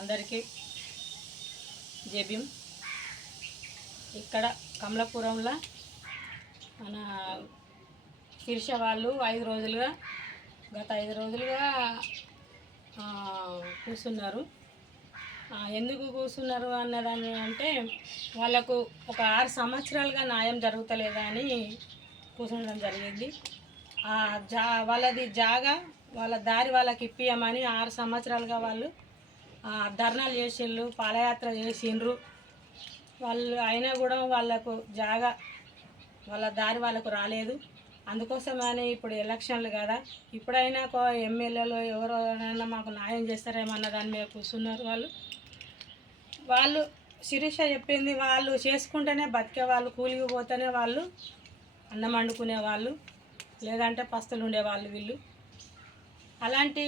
అందరికీ జేబీం ఇక్కడ కమలాపురంలో మన శీర్ష వాళ్ళు ఐదు రోజులుగా గత ఐదు రోజులుగా కూర్చున్నారు. ఎందుకు కూర్చున్నారు అన్నదాన్ని అంటే వాళ్ళకు ఒక ఆరు సంవత్సరాలుగా న్యాయం జరుగుతలేదా అని కూర్చుండడం జరిగింది. ఆ జా వాళ్ళది జాగా వాళ్ళ దారి వాళ్ళకి ఇప్పియమని ఆరు సంవత్సరాలుగా వాళ్ళు ధర్నాలు చేసిండ్రు పాదయాత్ర చేసిండ్రు. వాళ్ళు అయినా కూడా వాళ్ళకు జాగా వాళ్ళ దారి వాళ్ళకు రాలేదు. అందుకోసమని ఇప్పుడు ఎలక్షన్లు కదా. ఇప్పుడైనా కో ఎమ్మెల్యేలు ఎవరైనా మాకు న్యాయం చేస్తారేమన్న దాని మీద కూర్చున్నారు వాళ్ళు. వాళ్ళు శిరీష చెప్పింది వాళ్ళు చేసుకుంటేనే బతికే వాళ్ళు కూలికి పోతేనే వాళ్ళు అన్నం వండుకునే వాళ్ళు లేదంటే పస్తులు ఉండేవాళ్ళు వీళ్ళు. అలాంటి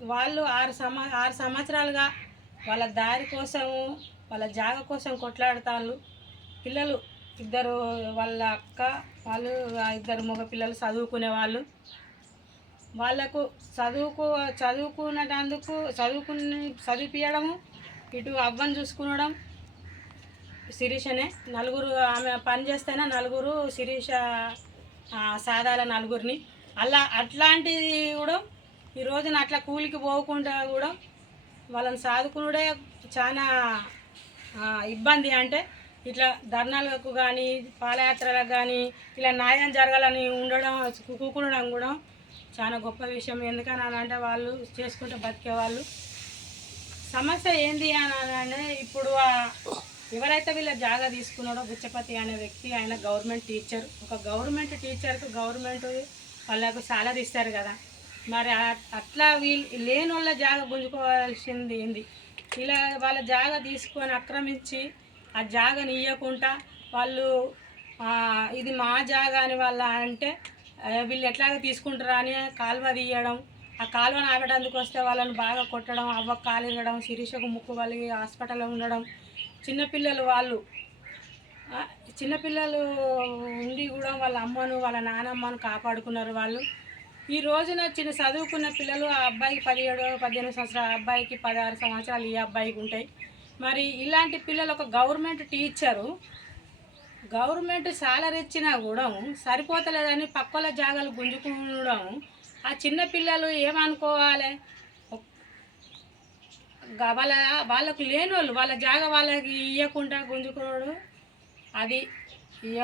వాళ్ళు ఆరు సంవ ఆరు సంవత్సరాలుగా వాళ్ళ దారి కోసము వాళ్ళ జాగ కోసం కొట్లాడతాళ్ళు పిల్లలు ఇద్దరు వాళ్ళ అక్క వాళ్ళు ఇద్దరు మగ పిల్లలు చదువుకునే వాళ్ళు. వాళ్ళకు చదువుకు చదువుకునేటందుకు చదువుకుని చదివిపించడము ఇటు అవ్వని చూసుకునడం. శిరీషనే నలుగురు ఆమె పని చేస్తేనే నలుగురు శిరీష సాధాల నలుగురిని. అలా అట్లాంటిది కూడా ఈ రోజున అట్లా కూలికి పోకుండా కూడా వాళ్ళని సాదుకునుడే చాలా ఇబ్బంది అంటే ఇట్లా ధర్నాలకు కానీ పాదయాత్రలకు కానీ ఇలా న్యాయం జరగాలని ఉండడం కూకుండడం కూడా చాలా గొప్ప విషయం. ఎందుకని అంటే వాళ్ళు చేసుకుంటే బతికేవాళ్ళు సమస్య ఏంది అని అంటే ఇప్పుడు ఎవరైతే వీళ్ళ జాగా తీసుకున్నాడో బుచ్చపతి అనే వ్యక్తి ఆయన గవర్నమెంట్ టీచర్. ఒక గవర్నమెంట్ టీచర్కు గవర్నమెంట్ వాళ్ళకు సాలరీ ఇస్తారు కదా. మరి అట్లా వీళ్ళు లేని వాళ్ళ జాగ గుంజుకోవాల్సింది ఏంది? ఇలా వాళ్ళ జాగ తీసుకొని ఆక్రమించి ఆ జాగాని ఇవ్వకుండా వాళ్ళు ఇది మా జాగ అని వాళ్ళ అంటే వీళ్ళు ఎట్లాగ తీసుకుంటారా అని కాలువ తీయడం ఆ కాలువను ఆపడానికి వస్తే వాళ్ళని బాగా కొట్టడం అవ్వ కాలిగడం శిరీషకు ముక్కు వాళ్ళకి హాస్పిటల్లో ఉండడం. చిన్నపిల్లలు వాళ్ళు చిన్నపిల్లలు ఉండి కూడా వాళ్ళ అమ్మను వాళ్ళ నానమ్మను కాపాడుకున్నారు వాళ్ళు. ఈ రోజున చిన్న చదువుకున్న పిల్లలు ఆ అబ్బాయికి పదిహేడు పద్దెనిమిది సంవత్సరాల అబ్బాయికి పదహారు సంవత్సరాలు ఈ అబ్బాయికి ఉంటాయి. మరి ఇలాంటి పిల్లలు ఒక గవర్నమెంట్ టీచరు గవర్నమెంట్ సాలరీ ఇచ్చినా కూడా సరిపోతలేదని పక్కల జాగాలు గుంజుకుండడం ఆ చిన్న పిల్లలు ఏమనుకోవాలి? వాళ్ళ వాళ్ళకు లేని వాళ్ళు వాళ్ళ జాగా వాళ్ళకి ఇవ్వకుండా గుంజుకోవడం అది ఇక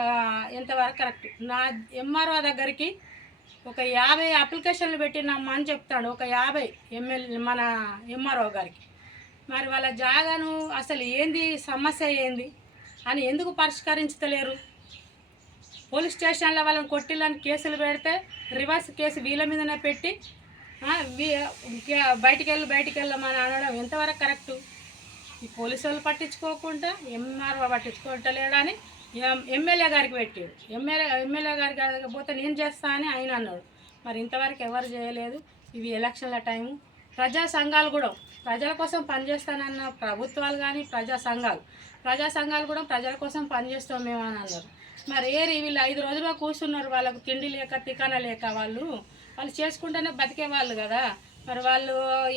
ఎంతవరకు కరెక్ట్? నా ఎంఆర్ఓ దగ్గరికి ఒక యాభై అప్లికేషన్లు పెట్టినమ్మా అని చెప్తాడు. ఒక యాభై ఎమ్మెల్యే మన ఎంఆర్ఓ గారికి. మరి వాళ్ళ జాగాను అసలు ఏంది సమస్య ఏంది అని ఎందుకు పరిష్కరించలేరు? పోలీస్ స్టేషన్లో వాళ్ళని కొట్టిల్లని కేసులు పెడితే రివర్స్ కేసు వీళ్ళ మీదనే పెట్టి బయటికి వెళ్ళి బయటికి వెళ్ళమని అనడం ఎంతవరకు కరెక్టు? ఈ పోలీసు వాళ్ళు పట్టించుకోకుండా ఎంఆర్ఓ పట్టించుకోవట్లేడని ఎం- ఎమ్మెల్యే గారికి పెట్టాడు. ఎమ్మెల్యే ఎమ్మెల్యే గారికి కాకపోతే పోతే నేను చేస్తా అని ఆయన అన్నాడు. మరి ఇంతవరకు ఎవరు చేయలేదు. ఇవి ఎలక్షన్ల టైము. ప్రజా సంఘాలు కూడా ప్రజల కోసం పనిచేస్తానన్న ప్రభుత్వాలు కానీ ప్రజా సంఘాలు. ప్రజా సంఘాలు కూడా ప్రజల కోసం పనిచేస్తాం మేము అని అన్నారు. మరి ఏరి వీళ్ళు ఐదు రోజులుగా కూర్చున్నారు. వాళ్ళకు తిండి లేక తికాన లేక వాళ్ళు. వాళ్ళు చేసుకుంటేనే బతికే వాళ్ళు కదా. మరి వాళ్ళు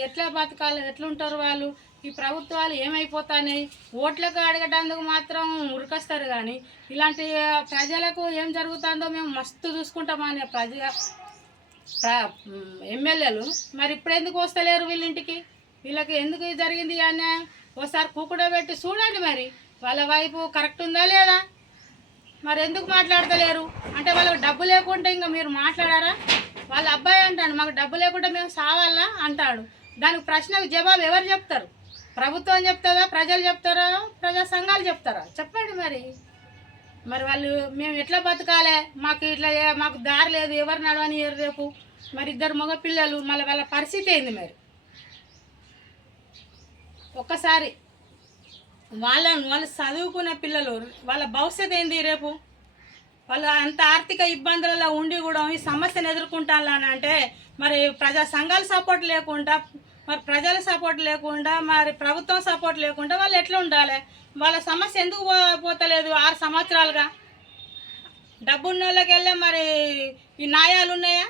ఎట్లా బతకాలి ఎట్లుంటారు వాళ్ళు? ఈ ప్రభుత్వాలు ఏమైపోతాయి ఓట్లకు అడగడానికి మాత్రం ఉరికొస్తారు కానీ ఇలాంటి ప్రజలకు ఏం జరుగుతుందో మేము మస్తు చూసుకుంటామని ప్రజ ఎమ్మెల్యేలు. మరి ఇప్పుడు ఎందుకు వస్తలేరు వీళ్ళింటికి? వీళ్ళకి ఎందుకు జరిగింది అన్యాయం? ఒకసారి కూకుడ పెట్టి చూడండి మరి. వాళ్ళ వైపు కరెక్ట్ ఉందా లేదా? మరి ఎందుకు మాట్లాడతలేరు? అంటే వాళ్ళకి డబ్బు లేకుంటే ఇంకా మీరు మాట్లాడారా? వాళ్ళ అబ్బాయి అంటాడు మాకు డబ్బు లేకుండా మేము సావాలా? అంటాడు. దానికి ప్రశ్నకు జవాబు ఎవరు చెప్తారు? ప్రభుత్వం చెప్తారా? ప్రజలు చెప్తారా? ప్రజా సంఘాలు చెప్తారా? చెప్పండి మరి. మరి వాళ్ళు మేము ఎట్లా బతకాలి? మాకు ఇట్లా మాకు దారి లేదు ఎవరు నడవని రేపు? మరి ఇద్దరు మగ పిల్లలు మళ్ళీ వాళ్ళ పరిస్థితి ఏంది మరి? ఒక్కసారి వాళ్ళ వాళ్ళు చదువుకున్న పిల్లలు వాళ్ళ భవిష్యత్ ఏంది రేపు? వాళ్ళు అంత ఆర్థిక ఇబ్బందులలో ఉండి కూడా ఈ సమస్యను ఎదుర్కొంటాలని అంటే మరి ప్రజా సంఘాల సపోర్ట్ లేకుండా మరి ప్రజల సపోర్ట్ లేకుండా మరి ప్రభుత్వం సపోర్ట్ లేకుండా వాళ్ళు ఎట్లా ఉండాలి? వాళ్ళ సమస్య ఎందుకు పో- పోతలేదు ఆరు సంవత్సరాలుగా? డబ్బున్న వాళ్ళకి వెళ్ళే మరి ఈ న్యాయాలు ఉన్నాయా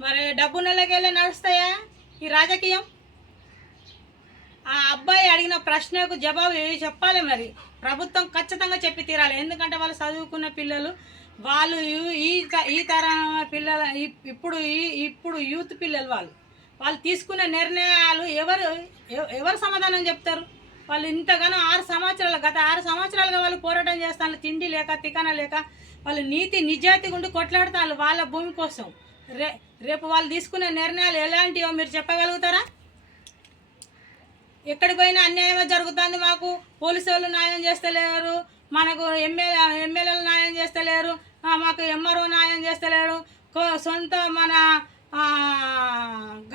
మరి డబ్బున్న వాళ్ళకి వెళ్ళి నడుస్తాయా ఈ రాజకీయం? ఆ అబ్బాయి అడిగిన ప్రశ్నకు జవాబు చెప్పాలి మరి. ప్రభుత్వం ఖచ్చితంగా చెప్పి తీరాలి. ఎందుకంటే వాళ్ళు చదువుకున్న పిల్లలు వాళ్ళు ఈ- ఈ త- ఈ తరం పిల్లల ఇప్పుడు ఈ ఇప్పుడు యూత్ పిల్లలు వాళ్ళు. వాళ్ళు తీసుకునే నిర్ణయాలు ఎవరు ఎవరు సమాధానం చెప్తారు? వాళ్ళు ఇంతగానో ఆరు సంవత్సరాలు గత ఆరు సంవత్సరాలుగా వాళ్ళు పోరాటం చేస్తాను తిండి లేక తికన లేక వాళ్ళు నీతి నిజాయితీ ఉండి కొట్లాడతారు వాళ్ళ భూమి కోసం. రే రేపు వాళ్ళు తీసుకునే నిర్ణయాలు ఎలాంటివో మీరు చెప్పగలుగుతారా? ఎక్కడికి పోయినా అన్యాయమే జరుగుతుంది మాకు. పోలీసు వాళ్ళు న్యాయం చేస్తలేరు. మనకు ఎమ్మెల్యే ఎమ్మెల్యేలు న్యాయం చేస్తలేరు. మాకు ఎంఆర్ఓ న్యాయం చేస్తలేరు. కో- సొంత మన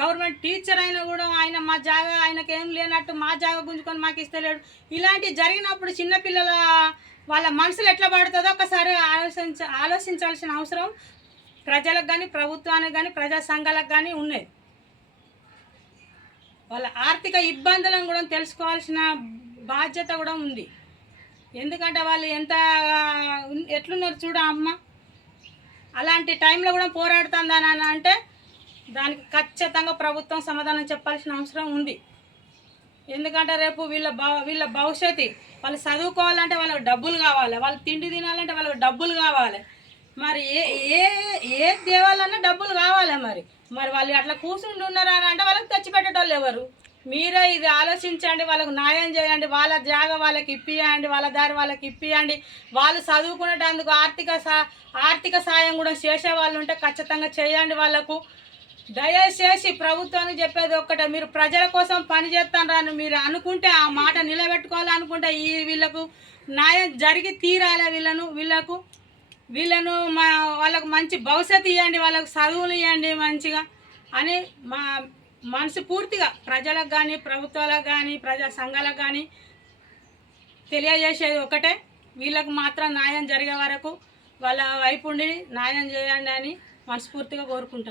గవర్నమెంట్ టీచర్ అయినా కూడా ఆయన మా జాగా ఆయనకి ఏం లేనట్టు మా జాగా గుంజుకొని మాకు ఇస్తలేడు. ఇలాంటివి జరిగినప్పుడు చిన్నపిల్లల వాళ్ళ మనసులు ఎట్లా పడుతుందో ఒకసారి ఆలోచించ ఆలోచించాల్సిన అవసరం ప్రజలకు కానీ ప్రభుత్వానికి కానీ ప్రజా సంఘాలకు కానీ ఉన్నది. వాళ్ళ ఆర్థిక ఇబ్బందులను కూడా తెలుసుకోవాల్సిన బాధ్యత కూడా ఉంది. ఎందుకంటే వాళ్ళు ఎంత ఉన్- ఎట్లున్నారు చూడ అమ్మ. అలాంటి టైంలో కూడా పోరాడుతుందని అంటే దానికి ఖచ్చితంగా ప్రభుత్వం సమాధానం చెప్పాల్సిన అవసరం ఉంది. ఎందుకంటే రేపు వీళ్ళ వీళ్ళ భవిష్యత్తు వాళ్ళు చదువుకోవాలంటే వాళ్ళకి డబ్బులు కావాలి. వాళ్ళు తిండి తినాలంటే వాళ్ళకి డబ్బులు కావాలి. మరి ఏ ఏ ఏ దేవాలన్నా డబ్బులు కావాలి మరి. మరి వాళ్ళు అట్లా కూర్చుండి ఉన్నారా అని అంటే వాళ్ళకి తెచ్చిపెట్టేటోళ్ళు ఎవరు? మీరే ఇది ఆలోచించండి వాళ్ళకు న్యాయం చేయండి వాళ్ళ జాగ వాళ్ళకి ఇప్పియండి వాళ్ళ దారి వాళ్ళకి ఇప్పియండి. వాళ్ళు చదువుకునేటందుకు ఆర్థిక సా ఆర్థిక సాయం కూడా చేసే వాళ్ళు ఉంటే ఖచ్చితంగా చేయండి వాళ్ళకు. దయచేసి ప్రభుత్వానికి చెప్పేది ఒక్కటే మీరు ప్రజల కోసం పని చేస్తాను మీరు అనుకుంటే ఆ మాట నిలబెట్టుకోవాలి అనుకుంటే ఈ వీళ్ళకు న్యాయం జరిగి తీరాలి వీళ్ళను వీళ్ళకు. వీళ్ళను మా వాళ్ళకు మంచి భవిష్యత్తు ఇవ్వండి వాళ్ళకు చదువులు ఇవ్వండి మంచిగా అని మా మనసు పూర్తిగా ప్రజలకు కానీ ప్రభుత్వాలకు కానీ ప్రజా సంఘాలకు కానీ తెలియజేసేది ఒకటే. వీళ్ళకు మాత్రం న్యాయం జరిగే వరకు వాళ్ళ వైపు ఉండి న్యాయం చేయండి అని మనస్ఫూర్తిగా కోరుకుంటాను